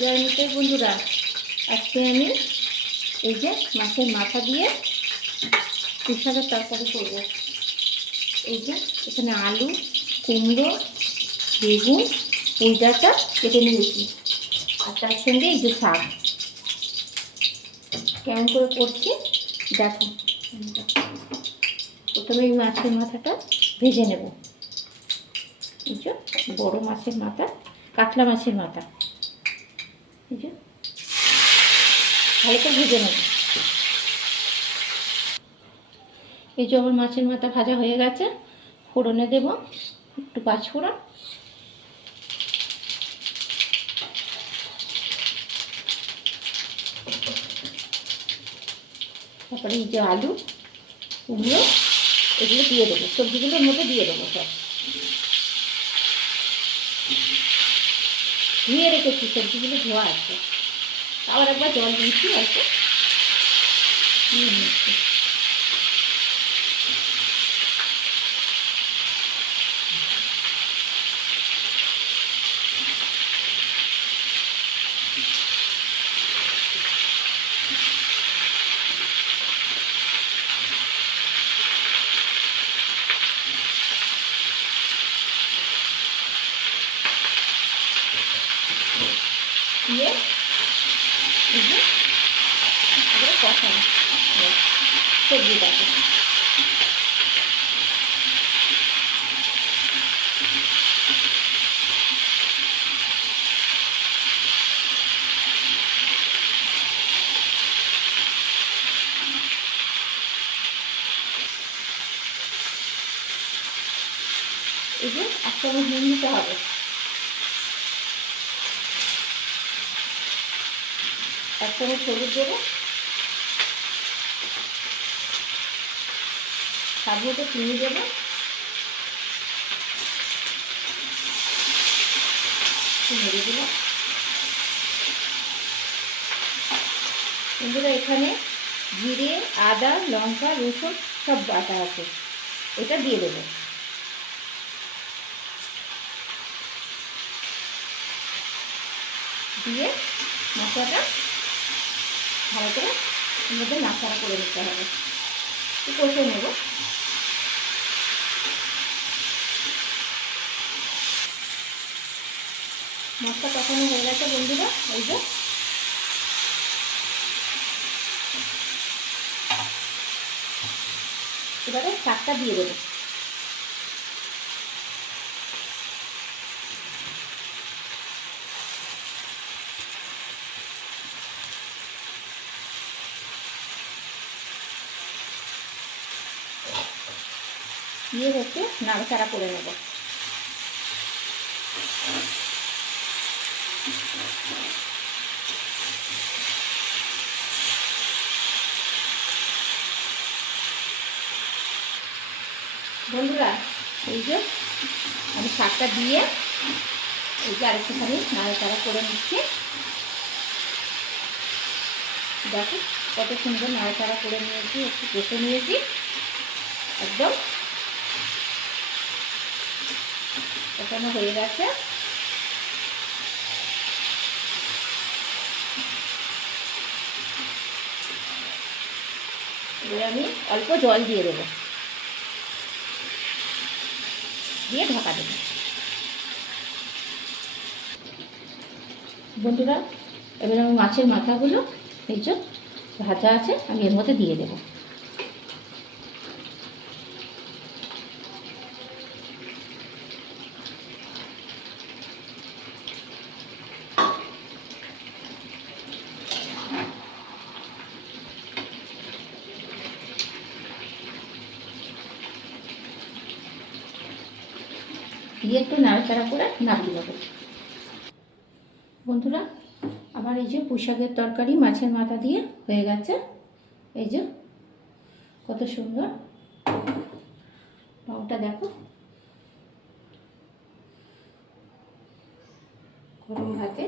জয়নিতাই বন্ধুরা, আজকে আমি এই যে মাছের মাথা দিয়ে পুঁই শাকের তরকারি করবো। এই যে এখানে আলু, কুমড়ো, বেগুন, পুঁই ডাঁটা কেটে নিয়েছি, আর তার সঙ্গে এই যে শাক। কেমন করে করছি দেখো। প্রথমে এই মাছের মাথাটা ভেজে নেব। এই যে বড়ো মাছের মাথা, কাতলা মাছের মাথা, এই যে ভালো করে ভেজে নেব। এই যে আমার মাছের মাথা ভাজা হয়ে গেছে, ফোড়নে দেব একটু পাঁচফোড়ন, তারপরে এই যে আলু, কুমড়ো এগুলো দিয়ে দেবো, সবজিগুলোর মধ্যে দিয়ে দেবো সব। ধুয়ে রেখেছি, সবজিগুলো ধোয়া আছে, আবার একবার জল দিয়েছি অল্প নিয়ে নিচ্ছি। দিয়ে এবারে কষানো সবজিটাকে। এই যে এক চামচ নুন দিতে হবে, এক চামচ হলুদ দেবো, স্বাদ মতো চিনি দেবো, নেড়ে দিলাম। বন্ধুরা, এখানে জিরে, আদা, লঙ্কা, রসুন সব বাটা আছে, এটা দিয়ে দেবো। দিয়ে মশলাটা ভালো করে এর মধ্যে নাড়াচাড়া করে দিতে হবে, একটু কষে নেব। মশলা কষানো হয়ে গেছে বন্ধুরা, এই যে এবারে শাকটা দিয়ে দেবো। দিয়ে হচ্ছে নাড়াচাড়া করে নেব। বন্ধুরা, এই যে আমি শাকটা দিয়ে এই যে আরেকটুখানি নাড়াচাড়া করে নিচ্ছি। দেখো কত সুন্দর নাড়াচাড়া করে নিয়েছি, একটু কষে নিয়েছি, একদম কষানো হয়ে গেছে। এবারে আমি অল্প জল দিয়ে দেবো, দিয়ে ঢাকা দেবো। বন্ধুরা, এবারে আমি মাছের মাথাগুলো এই যে ভাজা আছে আমি এর মধ্যে দিয়ে দেবো। দিয়ে একটু নাড়াচাড়া করে নামিয়ে দেবো। বন্ধুরা, আমার এই যে পুঁই শাকের তরকারি মাছের মাথা দিয়ে হয়ে গেছে। এই যে কত সুন্দর রঙটা দেখো। গরম ভাতে